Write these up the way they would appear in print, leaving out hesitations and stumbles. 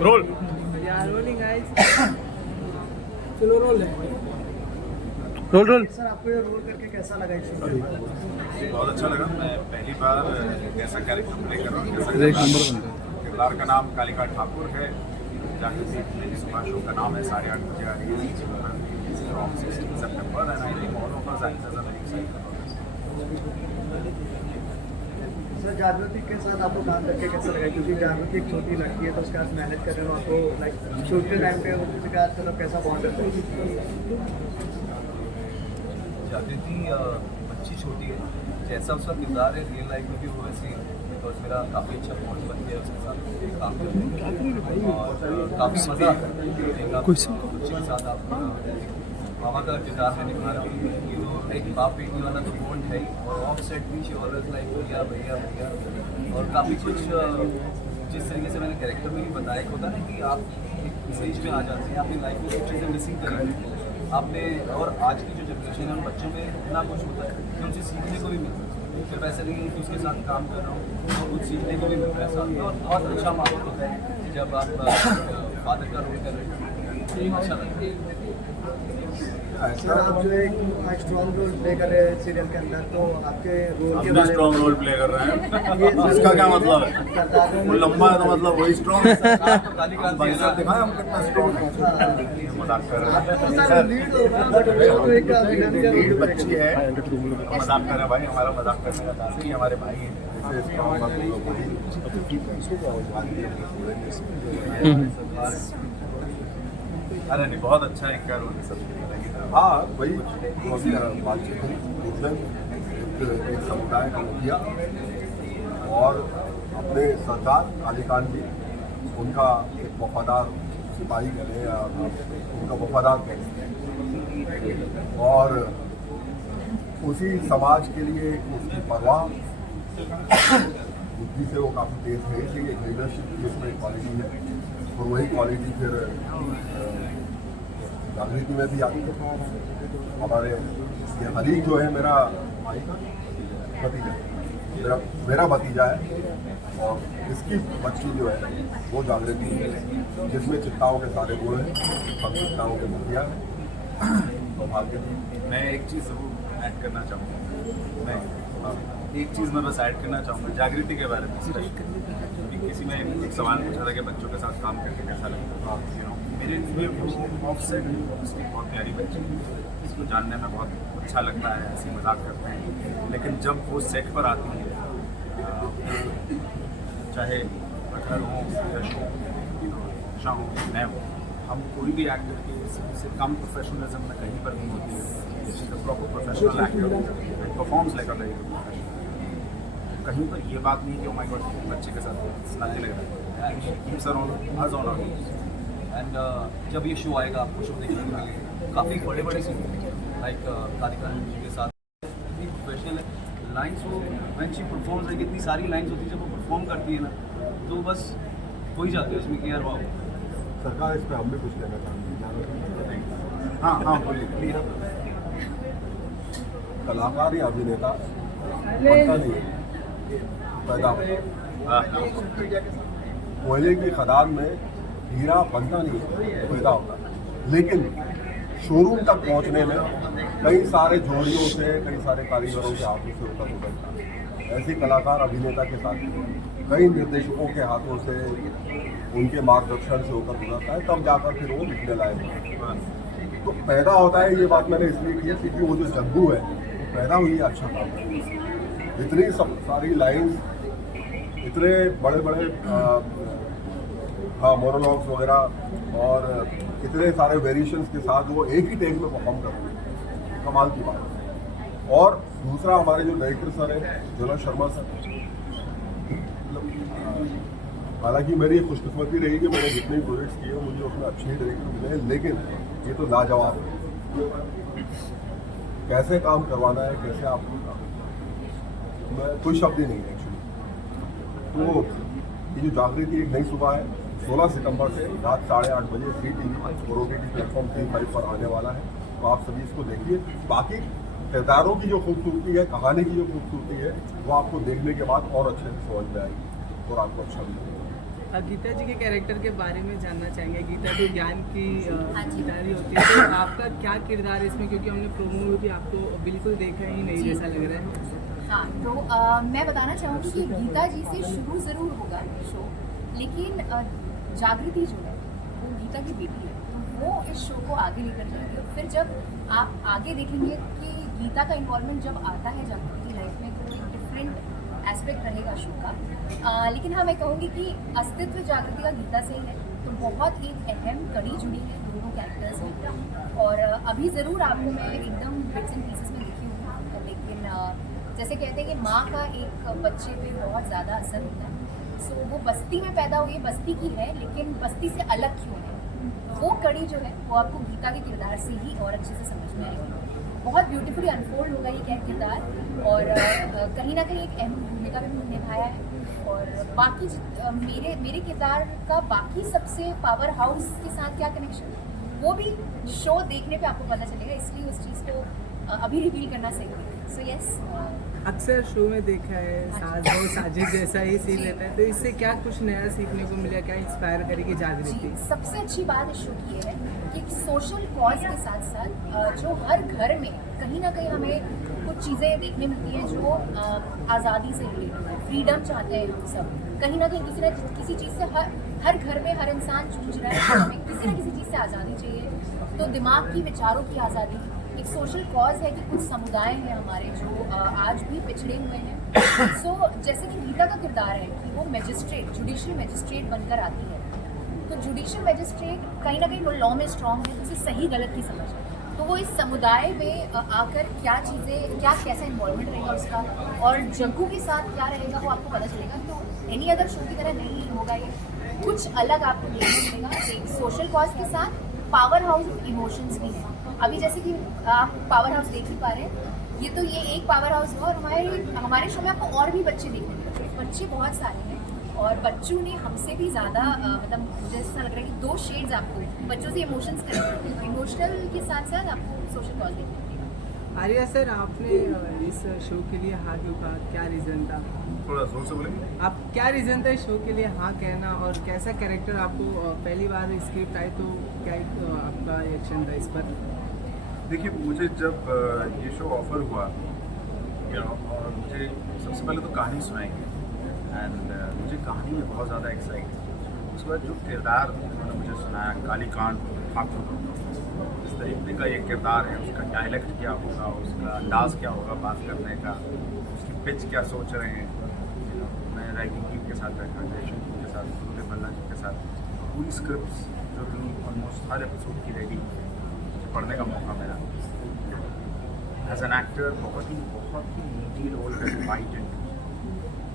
Role rolling guys. चलो role है। Role sir आपको ये रोल करके कैसा लगा इस शो में? बहुत अच्छा लगा। मैं पहली बार ऐसा कैरेक्टर प्ले कर रहा हूँ। किरदार का नाम कालिका ठाकुर है। जागृति मेरी सुबह शो का नाम है 8:30 बजे आ रही है from 16 September and I think all of us actors are very excited about sir Jagriti के साथ आपको काम करके कैसा लगा? क्योंकि जागृति एक छोटी लड़की है तो उसके साथ मेहनत कर रहे हो आपको लाइक छोटे टाइम पे उसके साथ मतलब कैसा बॉन्ड है? जागृति बच्ची छोटी है, जैसा उसका किरदार है रियल लाइफ में भी वो वैसे ही है। बिकॉज मेरा काफ़ी अच्छा बॉन्ड बन गया उसके साथ काम करने में और काफ़ी मज़ा आता है बच्चे के साथ। आप मामा का किरदार में निभा रहा हूँ तो एक बाप बेटी वाला तो बॉन्ड है ही, और ऑफ सेट भी शी ऑलवेज लाइक भैया भैया भैया। और काफ़ी कुछ जिस तरीके से मैंने कैरेक्टर में भी बताया होता है कि आप एक स्टेज में आ जाते हैं, अपनी लाइफ में कुछ चीज़ें मिसिंग करेंगे आपने। और आज की जो जनरेशन है उन बच्चों में इतना कुछ होता है कि उनसे सीखने को भी मिलता है। सिर्फ ऐसा नहीं है कि उसके साथ काम कर रहा हूँ और कुछ सीखने को भी मिलता है साथ में, और बहुत अच्छा माहौल होता है जब आप फादर का रोल कर रहे हैं। अच्छा लगता है। सर आप जो एक स्ट्रॉन्ग रोल प्ले कर रहे हैं सीरियल के अंदर, तो आपके रोल के हम बारे स्ट्रॉन्ग रोल प्ले कर रहे हैं। इसका क्या मतलब है? वो लंबा है तो मतलब वही स्ट्रॉन्ग है। भाई साहब दिखाएं हम कितना स्ट्रॉन्ग है। मजाक कर रहे हैं। लीड होगा बट उसको एक लीड बच्ची है, मजाक कर रहे हैं भाई। हमारा मजाक करने का तारीफ ही हमारे भाई हैं। जैसे स्ट्रॉन्ग अरे नहीं, बहुत अच्छा इनका रोल है सब। हाँ वही बातचीत हुई उस दिन एक समुदाय का मुखिया और अपने सरदार कालीकांत जी, उनका एक वफादार सिपाही करें या उनका वफादार करें, और उसी समाज के लिए उसकी परवाह बुद्धि से वो काफ़ी तेज है। इसलिए एक लीडरशिप की उसमें क्वालिटी है, और वही क्वालिटी फिर जागृति में भी आती है। हमारे ये अली जो है मेरा भाई का भतीजा, मेरा भतीजा है, और इसकी बच्ची जो है वो जागृति है, जिसमें चित्ताओं के सारे गुण हैं। हम चित्ताओं के मुखिया हैं। तो भाग्य मैं एक चीज़ ज़रूर ऐड करना चाहूँगा। मैं एक चीज़ मैं बस ऐड करना चाहूँगा जागृति के बारे में। किसी ने एक सवाल पूछा था कि बच्चों के साथ काम करके कैसा लगता है। मेरे लिए वो ऑफ सेट बहुत प्यारी बच्ची है, इसको जानने में बहुत अच्छा लगता है, ऐसे मजाक करते हैं। लेकिन जब वो सेट पर आती है, चाहे अगर हो या शो शाह हो मैं हो, हम कोई भी एक्टर की इससे कम प्रोफेशनलिज्म में कहीं पर नहीं होती है। Proper professional actor performs like a very good professional. कहीं पर ये बात नहीं कि ओ माय गॉड बच्चे के साथ नाचने लग रहा है। Keeps uh on us on our and जब ये शो आएगा आपको शो देखने को मिलेगा। काफ़ी बड़े बड़े सीन लाइक कालिका जी के साथ प्रोफेशनल है। लाइन्स वो व्हेन शी परफॉर्म्स, लाइक इतनी सारी लाइन्स होती है जब वो परफॉर्म करती है ना, तो बस हो ही जाते हैं उसमें कि यार वाह। सरकार इस पर हम भी कुछ कहना चाहेंगे। हाँ हाँ बोलिए। कलाकार या अभिनेता बनता नहीं है, पैदा होता है। कोयले की खदान में हीरा बनता नहीं है, पैदा होता है। लेकिन शोरूम तक पहुंचने में कई सारे जोड़ियों से, कई सारे कारीगरों के हाथों से होकर गुजरता है। ऐसे कलाकार अभिनेता के साथ कई निर्देशकों के हाथों से, उनके मार्गदर्शन से होकर गुजरता है, तब जाकर फिर वो लिखने लायक होता है। तो पैदा होता है, ये बात मैंने इसलिए की है क्योंकि वो जो जग्गू है वो पैदा हुई है अच्छा काम करने से। इतनी सब सारी लाइन्स, इतने बड़े बड़े मोनोलॉग्स वगैरह, और इतने सारे वेरिएशंस के साथ वो एक ही टेक में परफॉर्म कर रहे हैं, कमाल की बात है। और दूसरा हमारे जो डायरेक्टर सर हैं जोला शर्मा सर, हालांकि मेरी खुशकिस्मती रही कि मैंने जितने प्रोजेक्ट्स किए मुझे उसमें अच्छे ही डायरेक्टर मिले हैं, लेकिन ये तो लाजवाब है। कैसे काम करवाना है, कैसे आप, मैं कोई शब्द ही नहीं है एक्चुअली। तो ये जो जागृति एक नई सुबह है, 16 सितंबर से रात 8:30 बजे फ्री टीवी और OTT प्लेटफॉर्म 3/5 पर आने वाला है। तो आप सभी इसको देखिए। बाकी किरदारों की जो खूबसूरती है, कहानी की जो खूबसूरती है, वो आपको देखने के बाद और अच्छे से समझ में आएगी और आपको अच्छा भी लगेगा। गीता जी के कैरेक्टर के बारे में जानना चाहेंगे। गीता जी ज्ञान की हाँ जी। खिलाड़ी होती है, तो आपका क्या किरदार है इसमें, क्योंकि हमने प्रोमो में भी आपको बिल्कुल देखा ही नहीं जी। जैसा लग रहा है। हाँ, तो मैं बताना चाहूँगी कि गीता जी से शुरू ज़रूर होगा शो, लेकिन जागृति जो है वो गीता की बेटी है, तो वो इस शो को आगे लेकर जाएगी। फिर जब आप आगे देखेंगे कि गीता का इन्वॉल्वमेंट जब आता है जागृति की लाइफ में, तो एक डिफरेंट एस्पेक्ट रहेगा शो का। लेकिन हाँ, मैं कहूँगी कि अस्तित्व जागृति का गीता से ही है, तो बहुत एक अहम कड़ी जुड़ी है दोनों कैरेक्टर्स में। और अभी ज़रूर आपको मैं एकदम बिट्स एंड पीसेस में दिखी हूँ, लेकिन जैसे कहते हैं कि माँ का एक बच्चे पे बहुत ज़्यादा असर होता है। सो वो बस्ती में पैदा हुई, बस्ती की है, लेकिन बस्ती से अलग क्यों है, वो कड़ी जो है वो आपको गीता के किरदार से ही और अच्छे से समझ में आएगी। बहुत ब्यूटीफुली अनफोल्ड होगा ये किरदार, और कहीं ना कहीं एक अहम भूमिका भी निभाया है। और बाकी मेरे किरदार का बाकी सबसे पावर हाउस के साथ क्या कनेक्शन, वो भी शो देखने पे आपको पता चलेगा, इसलिए उस चीज़ को अभी रिवील करना सही है। सो यस, अक्सर शो में देखा है सास बहू साजिश जैसा ही सीन रहता है, तो इससे क्या कुछ नया सीखने को मिला, क्या इंस्पायर करेगी जागृति? जी, सबसे अच्छी बात इस शो की ये है कि सोशल कॉज के साथ साथ जो हर घर में कहीं ना कहीं हमें कुछ चीज़ें देखने मिलती हैं जो आज़ादी से रिलेटेड है, फ्रीडम चाहते हैं हम सब। कहीं ना कहीं किसी न किसी चीज़ से हर घर में हर इंसान जूझ रहा है, हमें किसी न किसी चीज़ से आज़ादी चाहिए। तो दिमाग की, विचारों की आज़ादी, एक सोशल कॉज है कि कुछ समुदाय हैं हमारे जो आज भी पिछड़े हुए हैं। सो जैसे कि गीता का किरदार है कि वो मैजिस्ट्रेट, जुडिशियल मैजिस्ट्रेट बनकर आती है, तो जुडिशियल मैजिस्ट्रेट कहीं ना कहीं वो लॉ में स्ट्रॉन्ग है, तो उसे सही गलत की समझ है। तो वो इस समुदाय में आकर क्या चीज़ें, क्या कैसा इन्वॉल्वमेंट रहेगा उसका, और जग्गू के साथ क्या रहेगा वो आपको पता चलेगा। तो एनी अदर शो की तरह नहीं होगा, ये कुछ अलग आपको देखने को मिलेगा। एक सोशल कॉज के साथ पावर हाउस ऑफ इमोशंस भी है। अभी जैसे कि आप पावर हाउस देख ही पा रहे हैं, ये एक पावर हाउस है, और हमारे शो में आपको और भी बच्चे देखने मिलेंगे। बच्चे बहुत सारे हैं, और बच्चों ने हमसे भी ज़्यादा मतलब मुझे ऐसा लग रहा है कि 2 शेड्स आपको बच्चों से इमोशंस करेंगे, इमोशनल के साथ साथ आपको सोशल कॉज देखने मिलेंगे। आर्या सर, आपने इस शो के लिए हाँ क्यों कहा, क्या रीज़न था? थोड़ा जोर से बोलेंगे। आप क्या रीज़न था इस शो के लिए हाँ कहना, और कैसा कैरेक्टर आपको पहली बार स्क्रिप्ट आई तो क्या आपका रिएक्शन था इस पर? देखिए, मुझे जब ये शो ऑफर हुआ और मुझे सबसे पहले तो कहानी सुनाई एंड मुझे कहानी में बहुत ज़्यादा एक्साइट, उसके बाद जो किरदार उन्होंने मुझे सुनाया, कालीकांत ठाकुर, इस तरीके का ये किरदार है, उसका डायलेक्ट क्या होगा, उसका अंदाज़ क्या होगा बात करने का, उसकी पिच क्या सोच रहे हैं। मैं राइटिंग टीम के साथ बैठा, डायरेक्शन टीम के साथ, गुरु बल्ला जी के साथ पूरी स्क्रिप्ट जो थी ऑलमोस्ट हर एपिसोड की रेडी, पढ़ने का मौका मिला। एज एन एक्टर बहुत ही मीठी रोल है, white and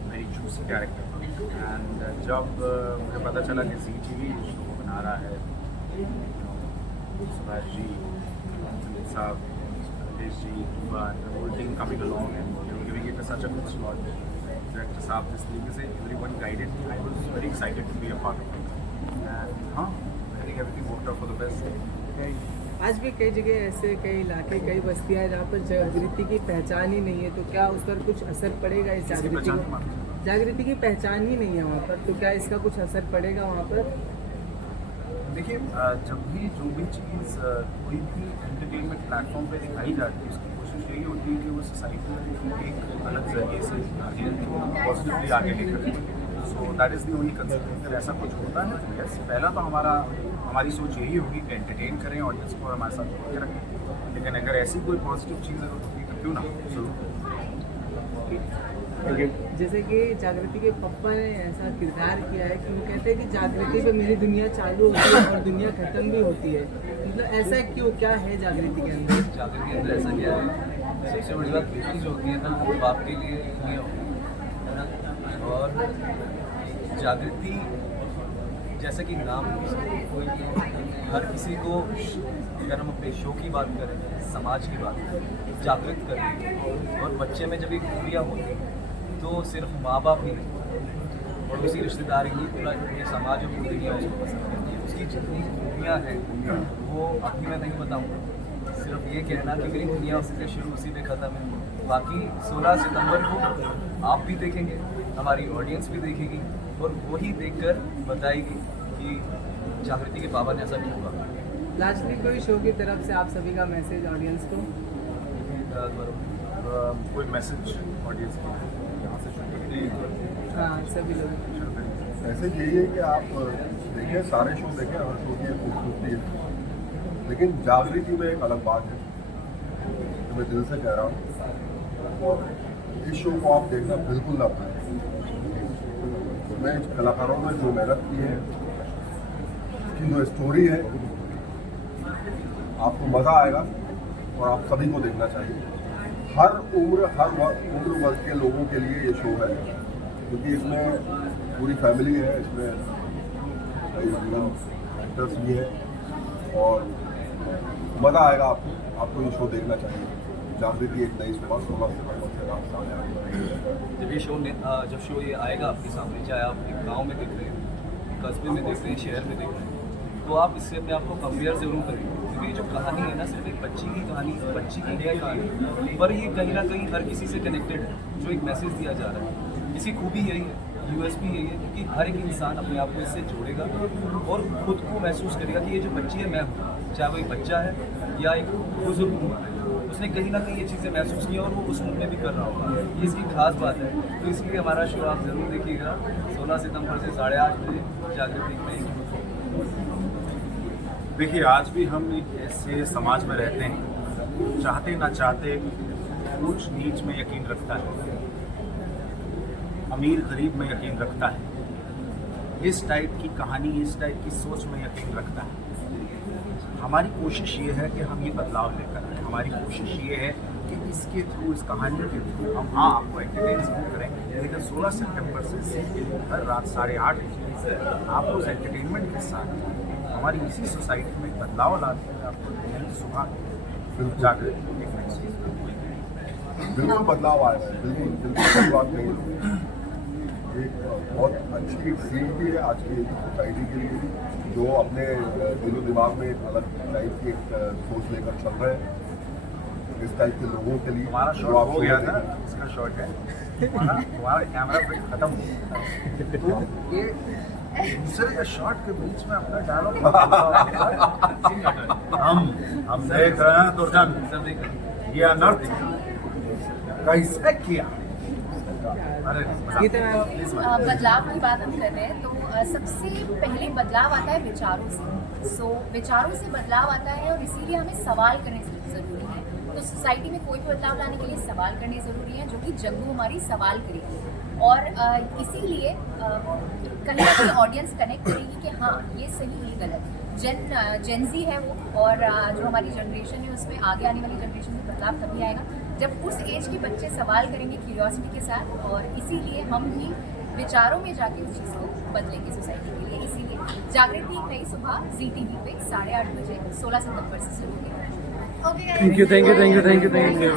very juicy character. And जब मुझे पता चला कि ZTV शो बना रहा है, सुभाष जी, अमित साहब, Rajesh ji, Tuba, the whole team coming along and giving it such a good slot, director साहब जिस तरीके से everyone guided me, I was very excited to be a part of it. And हाँ, I think everything worked out for the best. आज भी कई जगह ऐसे, कई इलाके, कई बस्तियाँ हैं जहाँ पर जागृति की पहचान ही नहीं है, तो क्या उस पर कुछ असर पड़ेगा इस जागृति की पहचान ही नहीं है वहाँ पर, तो क्या इसका कुछ असर पड़ेगा वहाँ पर? देखिए, जब भी जो भी चीज़ कोई भी एंटरटेनमेंट प्लेटफॉर्म पे दिखाई जाती है, उसकी कोशिश यही होती है कि वो सोसाइटी में एक अलग जरिए से पॉजिटिवली आगे लेकर जाए। So that is the only concern. अगर ऐसा कुछ होता है तो यस, पहला तो हमारी सोच यही होगी कि एंटरटेन करें ऑडियंस को, हमारे साथ जोड़ के रखें। लेकिन अगर ऐसी कोई पॉजिटिव चीज़ अगर होती है तो क्यों ना, जरूर। जैसे कि जागृति के पप्पा ने ऐसा किरदार किया है कि वो कहते हैं कि जागृति पे मेरी दुनिया चालू होती है और दुनिया खत्म भी होती है, मतलब ऐसा क्यों, क्या है जागृति के अंदर? जागृति के अंदर ऐसा क्या है, सबसे बड़ी बात बेटी जो होती है ना, वो बाप के लिए दुनिया होती है ना। और जागृति जैसा कि नाम कोई हर किसी को, अगर हम अपने शो की बात करें, समाज की बात करें, जागृत करें। और बच्चे में जब एक खूबियाँ होती हैं तो सिर्फ माँ बाप ही नहीं, और उसी रिश्तेदार ही, पूरा ये समाज और पूरी दुनिया उसको पसंद करती है। उसकी जितनी खूबियाँ हैं वो अभी मैं नहीं बताऊँगा, सिर्फ ये कहना कि मेरी दुनिया उसी से शुरू उसी पे ख़त्म है। बाकी 16 सितंबर को आप भी देखेंगे, हमारी ऑडियंस भी देखेगी, और वही देखकर बताएगी कि जागृति के बाबा ने ऐसा क्यों कहा। लास्टली कोई शो की तरफ से आप सभी का मैसेज ऑडियंस को? कोई मैसेज ऑडियंस को यहाँ से शुरू करें? हाँ सभी लोग। ऐसे यही है कि आप देखें, सारे शो देखें, हर शो की एक खूबसूरती है, लेकिन जागृति में एक अलग बात है जो मैं दिल से कह रहा हूँ। और इस शो को आप देखना बिल्कुल ना भूलें। मैं कलाकारों ने जो मेहनत की है, उसकी जो स्टोरी है, आपको मज़ा आएगा और आप सभी को देखना चाहिए। हर उम्र वर्ग के लोगों के लिए ये शो है, क्योंकि इसमें पूरी फैमिली है, इसमें एक्टर्स भी है और मज़ा आएगा आपको ये शो देखना चाहिए। जागृति एक नई सुबह 16 सितंबर से रात 8:30 जब शो ये आएगा आपके सामने, चाहे आप एक गाँव में देख रहे हैं, कस्बे में देख रहे हैं, शहर में देख रहे हैं, तो आप इससे अपने आप को कंपेयर ज़रूर करें, क्योंकि ये जो कहानी है ना, सिर्फ एक बच्ची की कहानी, बच्ची की है कहानी, पर ये कहीं ना कहीं हर किसी से कनेक्टेड है, जो एक मैसेज दिया जा रहा है। इसकी खूबी यही है, यूएसपी यही है, क्योंकि हर एक इंसान अपने आप को इससे जोड़ेगा और खुद को महसूस करेगा कि ये जो बच्ची है मैं हूँ, चाहे वो एक बच्चा है या एक बुजुर्ग उम्र है, उसने कहीं ना कहीं ये चीज़ें महसूस की और वो उस उम्र में भी कर रहा होगा। ये इसकी खास बात है, तो इसलिए हमारा शो आप ज़रूर देखिएगा 16 सितंबर से 8:30 बजे जागृति में। देखिए, आज भी हम एक ऐसे समाज में रहते हैं, चाहते ना चाहते ऊंच नीच में यकीन रखता है, अमीर गरीब में यकीन रखता है, इस टाइप की कहानी, इस टाइप की सोच में यकीन रखता है। हमारी कोशिश ये है कि हम ये बदलाव लेकर आए। हमारी कोशिश ये है कि इसके थ्रू, इस कहानी के थ्रू हम आपको एंटरटेन जरूर करें, लेकिन 16 सितंबर से हर रात 8:30 आपको उस एंटरटेनमेंट के साथ हमारी इसी सोसाइटी में बदलाव लाते हैं। आपको नई सुबह जागृति देखने को बिल्कुल बदलाव आएगा, बिल्कुल सही बात नहीं है। एक बहुत अच्छी सीख भी है आज की सोसाइटी के लिए, जो अपने दिलो दिमाग में एक अलग टाइप की एक सोच लेकर चल रहे हैं। इस टाइप के लोगों के लिए हमारा जो शॉट आप हो गया था, इसका शॉट है, तुम्हारा कैमरा फिट खत्म हो गया, तो ये दूसरे शॉट के बीच में अपना डायलॉग हम देख रहे हैं दुर्जन ये अनर्थ कैसे किया। अरे बदलाव की बात हम कर रहे हैं, तो सबसे पहले बदलाव आता है विचारों से। विचारों से बदलाव आता है और इसीलिए हमें सवाल करने ज़रूरी है। तो सोसाइटी में कोई भी बदलाव लाने के लिए सवाल करने ज़रूरी है, जो कि जंगू हमारी सवाल करेगी और इसीलिए कहीं ना कहीं ऑडियंस कनेक्ट करेगी कि हाँ ये सही ये गलत। जेनजी है वो, और जो हमारी जनरेशन है उसमें आगे आने वाली जनरेशन में बदलाव तभी आएगा जब उस एज के बच्चे सवाल करेंगे क्यूरियोसिटी के साथ, और इसीलिए हम भी विचारों में जाके उस चीज़ को बदलेंगे सोसाइटी के लिए। इसीलिए जागृति एक नई सुबह ZTV पे 8:30 बजे 16 सितंबर से शुरू होगी। Thank you.